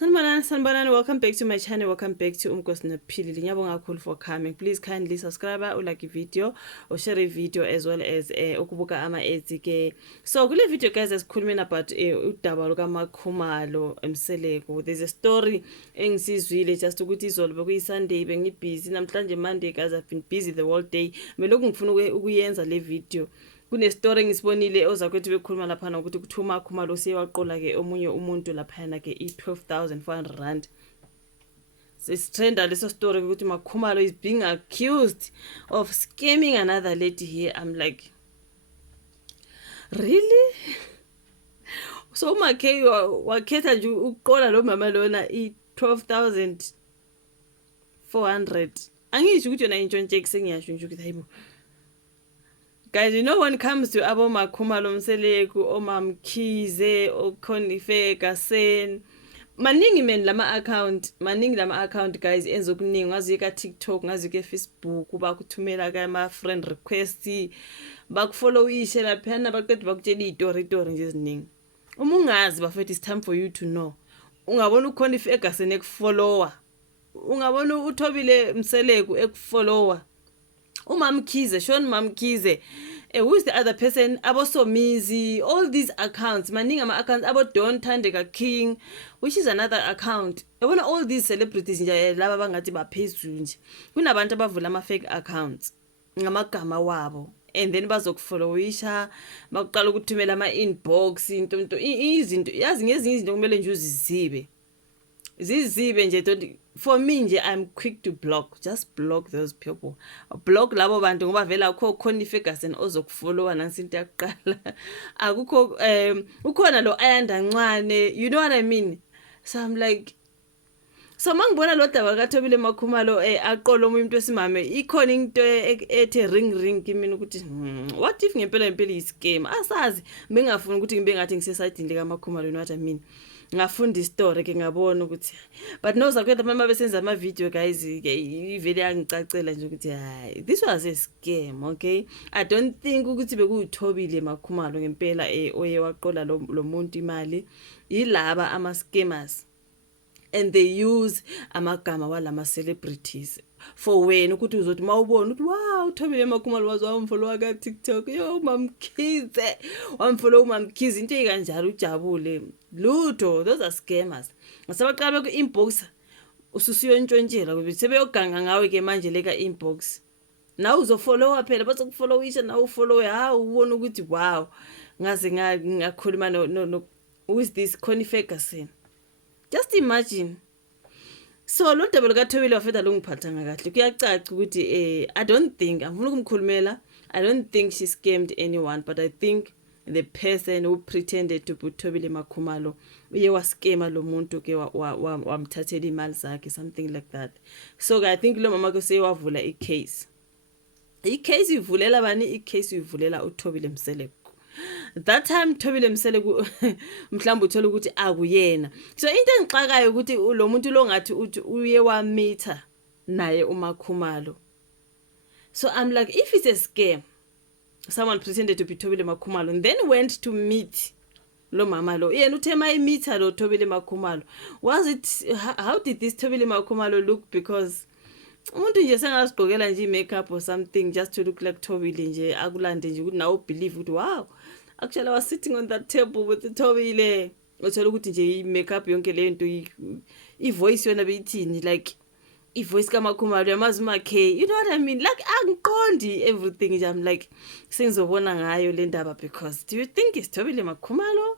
Sanibonani, welcome back to my channel. Welcome back to Umkosi Nophilile. Ngiyabonga kakhulu for coming. Please kindly subscribe, like video, or share a video as well as ukubuka ama-ads ke. So kule video guys asikhulumeni about udaba lukaMakhumalo Mseleko. There's a story engisizwile just ukuthi izolo bekuyi-Sunday bengibusy, namhlanje Monday guys I've been busy the whole day. Melokhu ngifuna ukuyenza le video. Kune-story ngisibonile ozakwethu bekhuluma laphana ukuthi kuthiwa uMakhumalo seyewaqola ke omunye umuntu laphana ke i-12,400 rand. Sitrenda leso story ukuthi Makhumalo is being accused of scamming another lady here. I'm like, really? So uMakhe wakhetha nje ukuqola lo mama lona i-12,400. Angisho ukuthi yona intshontshe sengiyasho nje ukuthi hayibo. Guys, you know when it comes to Abo Makhumalo Mseleko, Omamkhize, Okhonifeka, Sen, maningi men lama account guys enzo kuningi ngazi ka TikTok, ngazi ke Facebook, bakuthumela ka ma friend request, bakufollow ishe laphana baqedwe bakutshela izitori nje eziningi. Uma ungazi bafethu it's time for you to know. Ungabona uKhonifeka Sen ekufollower. Ungabona uThobile Mseleko ekufollower. Umamkhize, Sean Mamkhize, who is the other person? Abosomizi, all these accounts, maningi ama-accounts, Don Thandeka King, which is another account. Yabona all these celebrities nje laba bangathi baphezulu nje. Kunabantu abavula ama-fake accounts ngamagama wabo. And then bazokufollowisha, baqala ukuthumela ama-inbox, izinto, yazi ngezinye izinto kumele nje uzizibe. Zizibe nje don't. For me nje I'm quick to block. Just block those people. Block labo bantu ngoba vela akho Khonifeka Sen ozokufollowa nansinto yaqala. Akukho ukhona lo Ayanda Ncwane, you know what I mean? So I'm like, so mangibona lo daba kaThobile Makhumalo aqola umuntu wesimame ikhona into ethe ring kimi ukuthi what if ngempela i-scam? Asazi bengafuni ukuthi ngibe ngathi ngisesayidini lika Makhumalo, you know what I mean? Ngafunda istory ke ngabona ukuthi but nozakwethu mama besenza ama video guys ke ivele yangicacela nje ukuthi hayi this was a scam. Okay, I don't think ukuthi bekuyiThobile Makhumalo ngempela oye waqola lo muntu imali yilaba ama scammers, and they use amagama walama celebrities for wena ukuthi uzothi mawubona ukuthi wow Thobile Makhumalo wamfollow ka TikTok, yo Mamkhize wamfollow uMamkhize into ekanjalo ujabule lutho. Those are scammers. Ngasabaqala ku inbox ususiyo intshontshela ukuthi sebeyoganga ngawe ke manje leka inbox. Nawe uzofollowa phela bazokufollowisha nawe ufollow ubone ukuthi wow ngaze ngakhuluma no who is this Khonifeka Sen. Just imagine. So lo daba likaThobile wafetha longiphathanga kahle. Kuyacaca ukuthi I don't think angifuna ukumkhulumela. I don't think she scammed anyone, but I think the person who pretended to be Thobile Makhumalo uye wascama lo muntu ke wamthathela imali zakhe, something like that. So I think lo mama ke seyawavula i-case ivulela bani i-case uyivulela uThobile Mseleko. That time Thobile Mseleko mhlawumbe uthola ukuthi akuyena. So into engixakayo ukuthi lo muntu lo ngathi uthi uye wameetha naye uMakhumalo. So I'm like, if it's a scam, someone pretended to be Thobile Makhumalo and then went to meet lo mama lo, yena uthe mayimeetha lo Thobile Makhumalo, was it how did this Thobile Makhumalo look? Because umuntu nje sengasigqokela nje makeup or something just to look like Thobile nje akulande nje ukuthi nawe believe ukuthi wow actually I was sitting on that table with Thobile. Uthola ukuthi nje i-makeup yonke le nto i-voice yona beyithini, like i-voice kaMakhumalo yamazi uMakhe, you know what I mean? Like angiqondi everything nje. I'm like sengizobona ngayo le ndaba because do you think it's Thobile Makhumalo?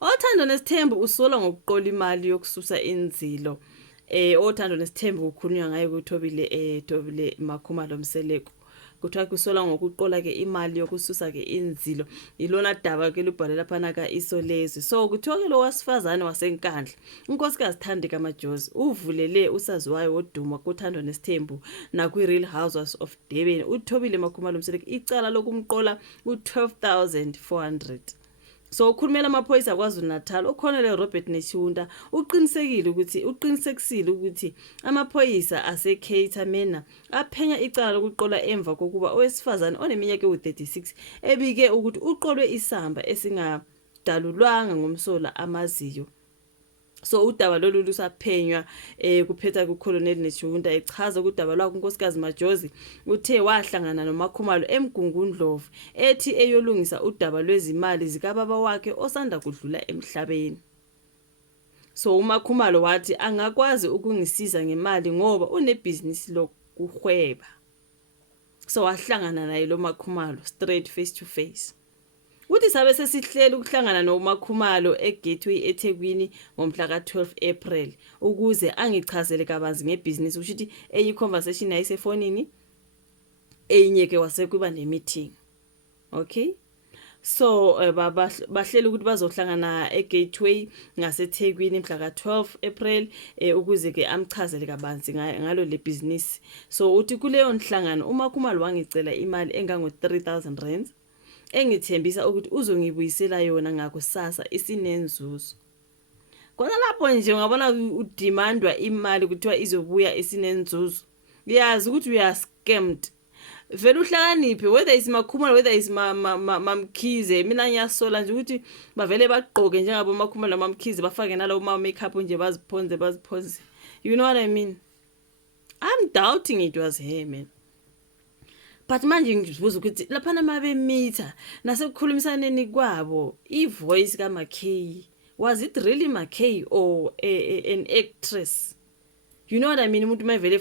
Othando Nesithembu usola ngokuqola imali yokususa inzilo. Othando Nesithembu ukhulunywa ngayo kuThobile Thobile Makhumalo Mseleko. Kuthiwa kusola ngokuqola ke imali yokususa ke inzilo. Ilona daba ke libhalela phana ka Isolezwe. So kuthiwa ke lo wasifazane wasenkandla unkosikazi Thandeka Majozi uvulele usaziwayo woduma kuThando Nesithembu na kwi-Real Housewives of Durban uThobile Makhumalo Mseleko icala lokumqola u-12,400. So ukhulumela amaphoyisa kwaZulu Natal uColonel Robert Nechunda uqinisekisile ukuthi amaphoyisa aseCater Mena aphenya icala lokuqola emva kokuba owesifazane oneminyaka ewu-36 ebike ukuthi uqolwe isamba esingadalulwanga ngomsola amaziyo So udaba lolu lusaphenywa kuphetha kuColonel Nechunda echaza udaba lwakhe unkosikazi Majozi uthe wahlangana noMakhumalo eMgungundlovu ethi eyolungisa udaba lwezimali zikababa wakhe osanda kudlula emhlabeni. So uMakhumalo wathi angakwazi ukungisiza ngemali ngoba unebhizinisi lokuhweba. So wahlangana naye lo Makhumalo straight face to face. Uthi sabe sesihleli ukuhlangana noMakhumalo eGateway eThekwini ngomhla ka12 April ukuze angichazele kabanzi ngebhizinisi ushithi eyiconversation yayisefonini eyinyeke wasekuba nemeeting. Okay? So bahlela ukuthi bazohlangana eGateway ngaseThekwini mhla ka12 April ukuze ke amchazele kabanzi ngalo le business. So uthi kuleyo nhlangano uMakhumalo wangicela imali engango 3000 rands engithembisa ukuthi uzongibuyisela yona ngakusasa isinenzuzo. Kona lapho nje ungabona udemandwa imali kuthiwa izobuya isinenzuzo. Uyazi ukuthi we are scammed. Vele uhlakaniphe whether is Makhumalo whether is Mamkhize mina ngiyasola nje ukuthi bavele bagqoke njengabo Makhumalo Mamkhize bafake nalo makeup nje baziphonze. You know what I mean? I'm doubting it was him, man. But manje ngizibuza ukuthi lapha namabe meter nasekukhulumisaneni kwabo ivoice kaMackay was it really Mackay or an actress? You know what I mean? Umuntu mavele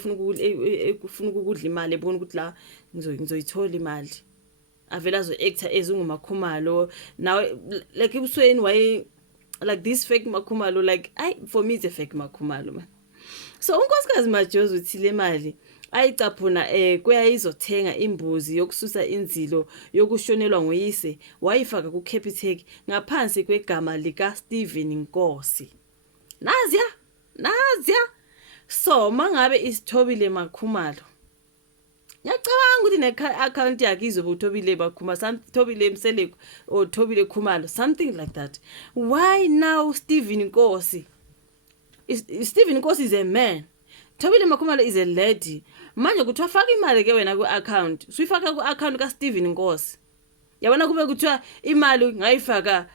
ufuna ukudla imali ebona ukuthi la ngizoyithola imali. Avela azo actor ezinguMakhumalo. Now like ebusweni why like this fake Makhumalo like for me it's a fake Makhumalo man. So unkosikazi Majozi uthi le mali ayicaphuna kweyayizothenga imbuzi yokususa inzilo yokushonelwa nguyise wayifaka kuCapitec ngaphansi kwegama lika Stephen Nkosi. Nazia so mangabe isithobile Makhumalo ngiyacabanga ukuthi ne-account yakhe izobe uThobile Makhumalo Thobile Mseleko or Thobile Khumalo something like that. Why now Stephen Nkosi? Stephen Nkosi is a man. Thobile Makhumalo is a lady. Manje kuthiwa faka imali ke wena ku-account. Suyifaka ku-account kaStephen Nkosi. Yabona kube kuthiwa imali ngayifaka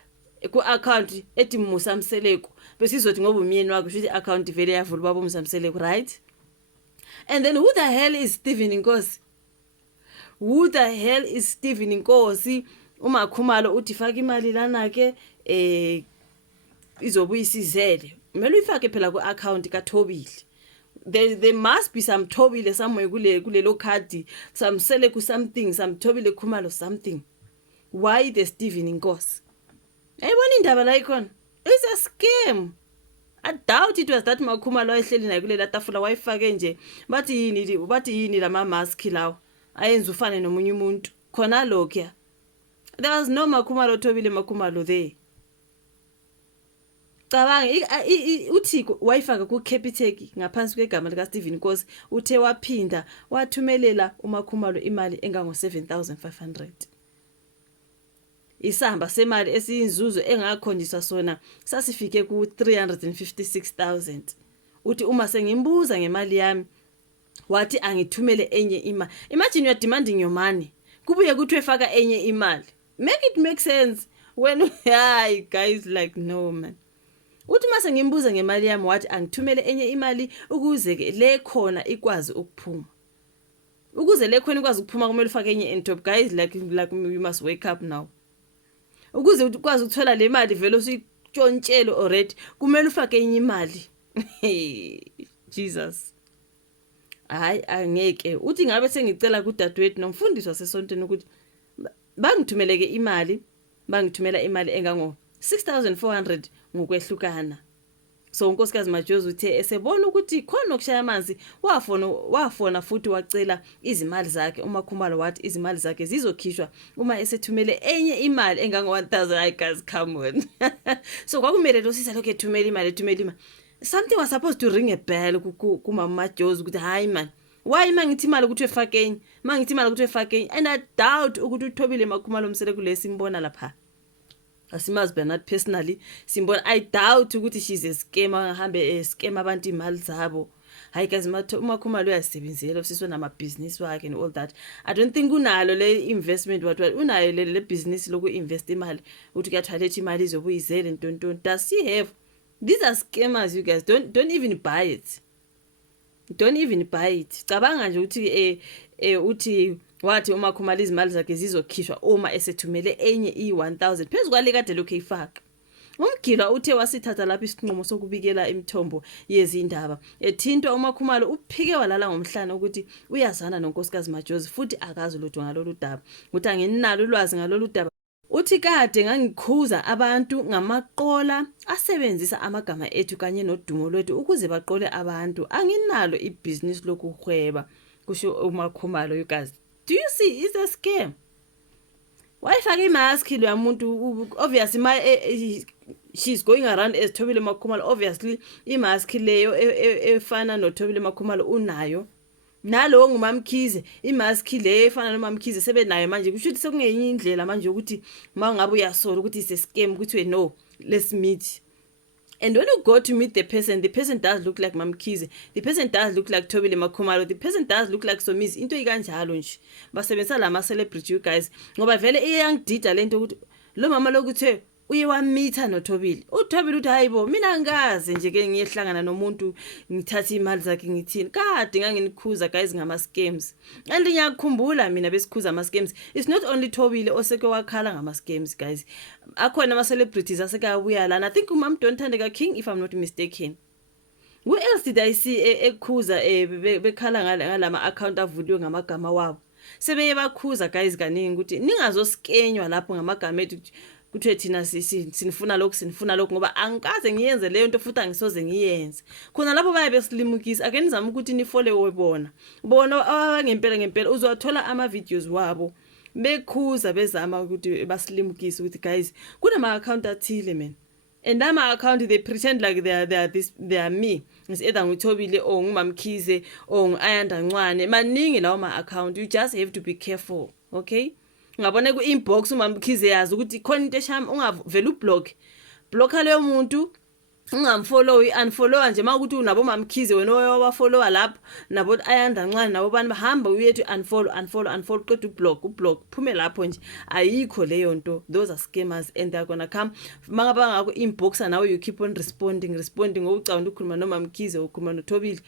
ku-account ethi Musa Mseleko. Bese izothi ngoba umyeni wakho usho i-account vele yavula baba Musa Mseleko, right? And then who the hell is Stephen Nkosi? Who the hell is Stephen Nkosi? uMakhumalo uthi faka imali lana ke izobuyisizele. Kumele uyifake phela ku-account kaThobile. There must be some Thobile somewhere kulelo card, some Seleko something, some Thobile Khumalo something. Why the Stephen Nkosi? Ayibona indaba la ikhona. It's a scam. I doubt it was that Makhumalo ayehleli naye kulela tafula wayifake nje. Bathi yini la mask lawo. Ayenza ufane nomunye umuntu. Khona lokho. There was no Makhumalo Thobile Makhumalo there. Cabanga uthi wayifaka kuCapitec ngaphansi kwegama lika Stephen Nkosi uthe waphinda wathumelela uMakhumalo imali engango 7500. Isamba semali esiyinzuzo engakhonjiswa sona sasifike ku 356000. Uthi uma sengimbuza ngemali yami wathi angithumele enye imali. Imagine you are demanding your money. Kubuye kuthiwe faka enye imali. Make it make sense when hi guys like no man. Uthi mase ngimbuza ngemali yami wathi angithumele enye imali ukuze ke le khona ikwazi ukuphuma. Ukuze le khona ikwazi ukuphuma kumele ufake enye entop guys like you must wake up now. Ukuze ukwazi ukuthola le mali vele usitshontshelo already kumele ufake enye imali. Jesus. Hayi angeke. Uthi ngabe sengicela kuDadewethu nomfundisi wasesontweni ukuthi bangithumeleke imali, bangithumela imali engango 6400 ngokwehlukana. So unkosikazi Majozi uthe esebona ukuthi khona okushaya amanzi wafona futhi wacela izimali zakhe. uMakhumalo wathi izimali zakhe zizokhishwa uma esethumele enye imali engango 1000. Hayi guys come on. So kwakumele lo sisa lokho ethumela imali. Something was supposed to ring a bell kuMama Majozi ukuthi hayi man, why mangithi imali ukuthi efakeni, mangithi imali ukuthi efakeni. And I doubt ukuthi uThobile Makhumalo Mseleko lesimbona lapha. Asimazi Bernard personally simbona. I doubt ukuthi she's a scammer ngahambe scam abantu imali zabo. Hayi guys uMakhumalo uyasebenzela usiswe nama business wakhe and all that. I don't think unalo le investment unayo le business loku invest imali ukuthi kuyathwala ethi imali izobuyizele ntonto. Does she have These are scammers, you guys. Don't even buy it. Don't even buy it. Cabanga nje uthi uthi wathi uma Khumalo izimali zakhe zizokhishwa uma esethumele enye i1000 phezulu kade lokho eyifaka. Umgilwa uthe wasithatha lapha isinqumo sokubikela imithombo yezindaba. Ethintwa uma Khumalo uphike walala ngomhlana ukuthi uyazana nonkosikazi Majozi futhi akazi lutho ngalolu daba. Uthi anginalo ulwazi ngalolu daba. Uthi kade ngangikhuza abantu ngamaqola asebenzisa amagama ethu kanye nodumo lwethu ukuze baqole abantu. Anginalo ibusiness lokuhweba kusho uma Khumalo, you guys. Do you see? It's a scam. Wayifaka imask lo yamuntu obviously she's going around as Thobile Makhumalo. Obviously imask leyo efana no Thobile Makhumalo unayo. Nalo ngumamkhize imask le efana nomamkhize sebenayo manje kusho ukuthi sekungenye indlela manje ukuthi mangabe uyasola ukuthi it's a scam ukuthi no, let's meet. And when you go to meet the person does look like Mamkhize, the person does look like Thobile Makhumalo, the person does look like Somizi. Into ikanjalo nje basebenzisa lama celebrity, you guys, ngoba vele iyangidida lento ukuthi lo mama lokuthe uye wamitha noThobile. uThobile uthi hayibo mina angaze nje ke ngiyehlangana nomuntu ngithatha imali zakhe ngithini. Kade nganginikhuza guys ngama scams. And ngiyakhumbula mina besikhuza ama scams. It's not only Thobile oseke wakhala ngama scams, guys. Akhona ama celebrities asekabuya lana. I think uMam Donthandeka King, if I'm not mistaken. Who else did I see ekhuza bekhala ngalama account avuliwe ngamagama wabo. Sebeye bakhuza guys kaningi ukuthi ningazoskenywa lapho ngamagama ethu kuthiwe thina sinifuna lokhu ngoba angikaze ngiyenze leyo nto futhi angisoze ngiyenze. Khona lapho baye besilimukisa ake nizama ukuthi nifole webona ngempela uzothola ama videos wabo bekhuza bezama ukuthi basilimukise ukuthi guys kunama account athile man. And ama account they pretend like they are me. It's either ngithobile or ngumamkhize or ngayanda ncwane maningi lawo ma account. You just have to be careful, okay? Ngabona ku inbox umamkhize yazi ukuthi khona into eshama ungavela blocka leyo muntu ungamfollow unfollow nje makuthi unabo mamkhize wena owafollowa lapho nabo ayanda ncane nabo bani bahamba uyethi unfollow qeda ublock phume lapho nje ayikho leyo nto. Those are scammers and they're gonna come mangaba ngako inbox now you keep on responding ngokucawunda ukukhuluma nomamkhize ukhuluma noThobile,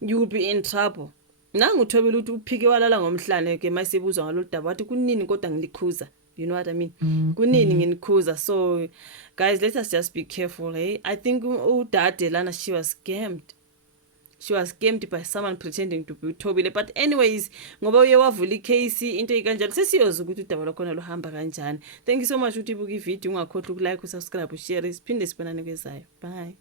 you will be in trouble. NanguThobile uthi uphike walala ngomhlane ke mayisebuzwa ngalolu daba wathi kunini kodwa ngilikhuza. You know what I mean? Kunini nginikhuza. So guys, let us just be careful, hey? I think udade lana she was scammed by someone pretending to be Thobile. But anyways, ngoba uye wavula icase into ikanjalo sesiyoza ukuthi udaba lwakhona luhamba kanjani. Thank you so much ukuthi ibuka ivideo, ungakhohlwa ukulike, usubscribe, ushare, siphinde sibonane kwezayo. Bye.